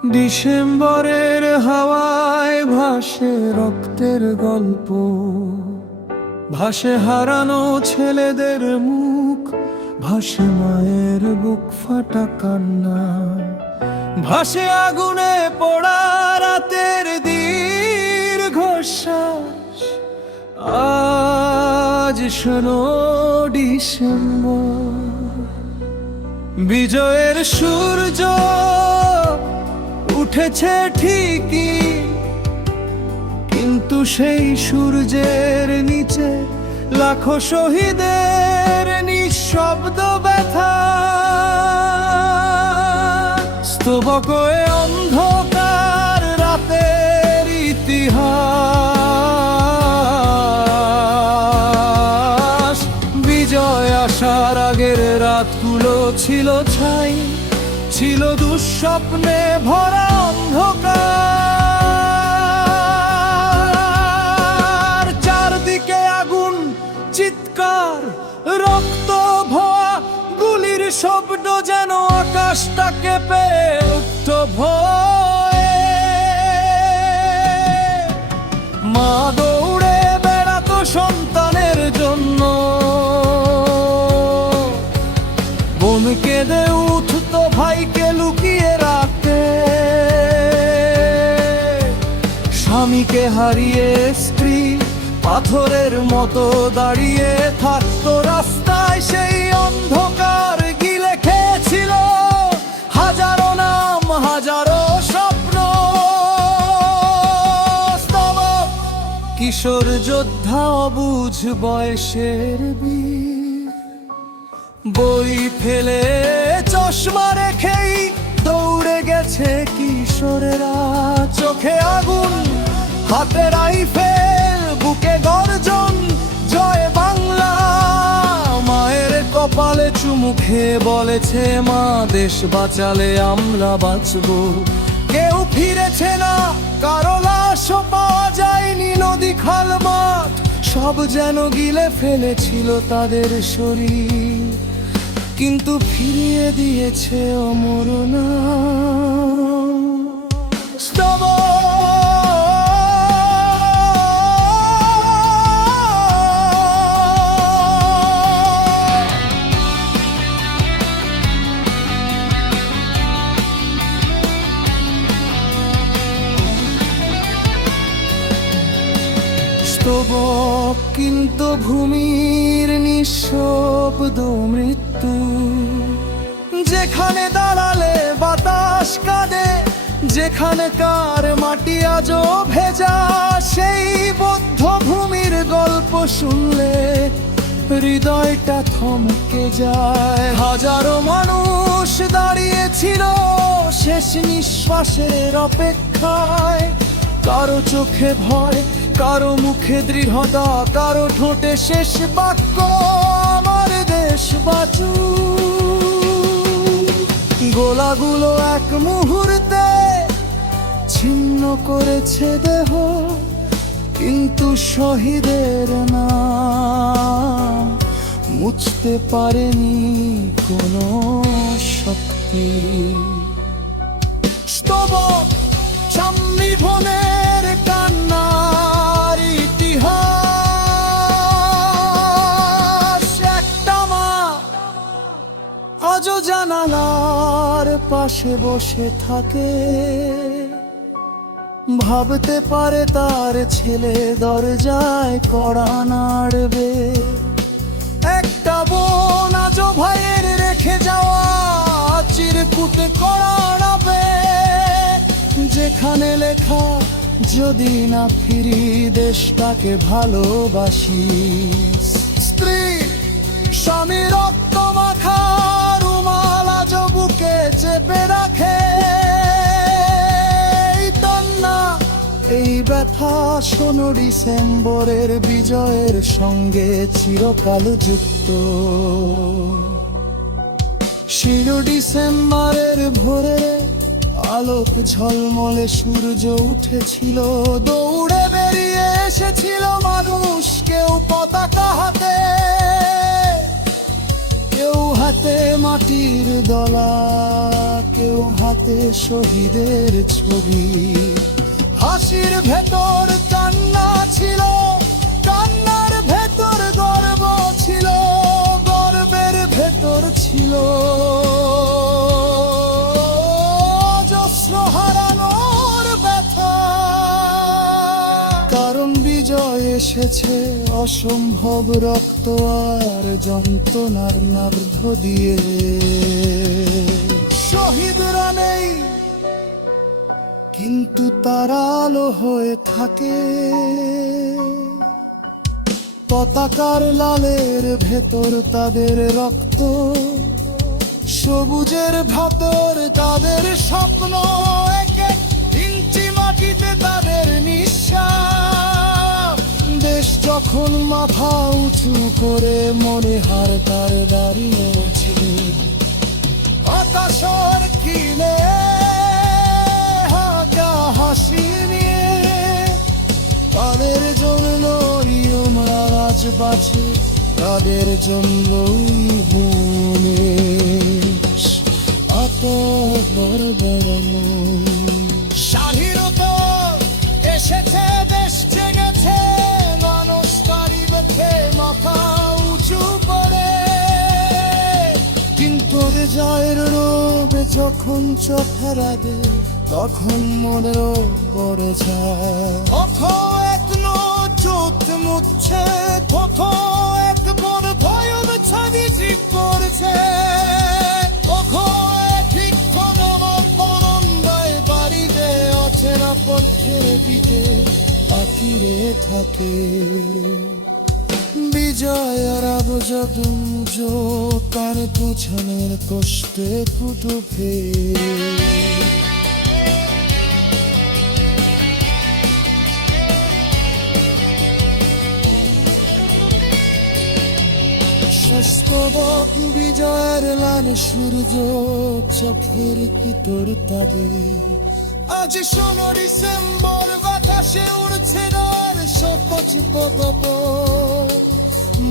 ডিসেম্বরের হাওয়ায় ভাসে রক্তের গল্প, ভাসে হারানো ছেলেদের মুখ, ভাসে মায়ের বুক ফাটা কান্না, ভাসে আগুনে পোড়া রাতের দীর্ঘশ্বাস। আজ শোনো ডিসেম্বর, বিজয়ের সূর্য উঠেছে ঠিকই, কিন্তু সেই সূর্যের নিচে লাখো শহীদের নিঃশব্দ ব্যথা। স্তবক এ অন্ধকার রাতের ইতিহাস, বিজয় আসার আগের রাতগুলো ছিল ছাই, ছিল দুঃস্বপ্নে ভরা অন্ধকার। চারদিকে আগুন, চিৎকার, রক্ত ভোয়া গুলির শব্দ, যেন আকাশটা কেঁপে উঠত ভয়ে। মা দৌড়ে বেড়াতো সন্তানের জন্য, বোন কেঁদে উঠতো ভাইকে লুকিয়ে রাখতে, স্বামীকে হারিয়ে স্ত্রী পাথরের মতো দাঁড়িয়ে থাকতো রাস্তায়। সেই অন্ধকার গিলে খেয়েছিল হাজারো নাম, হাজারো স্বপ্ন। স্তবক কিশোর যোদ্ধা, অবুঝ বয়সের বীর, বই ফেলে চশমা রেখেই দৌড়ে গেছে কিশোরেরা। চোখে আগুন, হাতে রাইফেল, বুকে গর্জন, জয় বাংলা। মায়ের কপালে চুমু খেয়ে বলেছে, মা দেশ বাঁচালে আমরা বাঁচবো। কেউ ফিরেছে না, কারো লাশও পাওয়া যায়নি। নদী, খাল, মাঠ সব যেন গিলে ফেলেছিল তাদের শরীর, কিন্তু ফিরিয়ে দিয়েছে অমর নাম। স্তবক কিন্তু ভূমির নিঃশব্দ মৃত্যু, যেখানে দাঁড়ালে বাতাস কাঁদে, যেখানে কার মাটি আজও ভেজা। সেই বদ্ধ ভূমির গল্প শুনলে হৃদয়টা থমকে যায়। হাজারো মানুষ দাঁড়িয়েছিল শেষ নিঃশ্বাসের অপেক্ষায়, কারো চোখে ভয়, কারো মুখে দৃঢ়তা, কারো ঠোঁটে শেষ বাক্য, আমার দেশ বাঁচু। গোলাগুলো এক মুহূর্তে ছিন্ন করেছে দেহ, কিন্তু শহীদের নাম মুছতে পারেনি কোনো শক্তি। স্তবক সম্মিলনের কান্নার ইতিহাস। একটা মা আজও জানালার পাশে বসে থাকে, ভাবতে পারে তার ছেলে দরজায় কড়া নাড়বে। একটা বোন আজও ভাইয়ের রেখে যাওয়া চিরকুটে কড়া নাড়বে, যেখানে লেখা, যদি না ফিরি দেশটাকে ভালোবাসি। স্ত্রী স্বামী রক্ত মাখা রুমাল আজ বুকে চেপে রাখে। এই ব্যথা শোনো ডিসেম্বরের বিজয়ের সঙ্গে চিরকাল যুক্ত। শির ডিসেম্বরের ভোরে আলোক ঝলমলে সূর্য উঠেছিল, দৌড়ে বেরিয়ে এসেছিল মানুষ, কেউ পতাকা হাতে, কেউ হাতে মাটির দলা, কেউ হাতে শহীদের ছবি। হাসির ভেতর কান্না ছিল, কান্নার ভেতর গর্ব ছিল, গর্বের ভেতর ছিল অজস্র হারানোর ব্যথা। কারণ বিজয় এসেছে অসম্ভব রক্ত আর যন্ত্রণার নার্ভ দিয়ে। শহীদরা নেই কিন্তু তারা আলো হয়ে থাকে। পতাকার লালের ভেতর তাদের রক্ত, সবুজের ভেতর তাদের স্বপ্ন। এক এক ইঞ্চি মাটিতে তাদের নিঃশ্বাস। দেশ যখন মাথা উঁচু করে মনে হার তার দাঁড়িয়েছে আকাশের কিনে হাঁকা হাসি নিয়ে। তাদের জন্য আমরা আজ বাঁচি, তাদের জন্য মনে এত বড় বড় মন। স্বাধীনতা এসেছে, দেশ জেগেছে, মানুষ তারই মুখে মাথা উঁচু করে। কিন্তু জয়ের রোবে যখন চোখের আগে, তখন মনেরও বড় যায়। কোথাও এক চোখ মুচ্ছে, কোথাও এক বড় ভয়ব ছবি ঠিক করছে। কোথাও ঠিক বাড়িতে অচেনা পথে দিতে পাখিরে থাকে। বিজয় আর আবজম কার পুছনের কষ্টে ফুটুফে। স্তবক বিজয়ের লাল সূর্য চোখের ভিতর তাবে। আজ 16 ডিসেম্বর বাতাসে উড়ছে আর সপচ পদপ।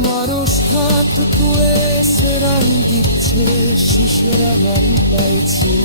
মানুষ হাত তুলে সেরান দিচ্ছে, শিশুরা গান পাইছে।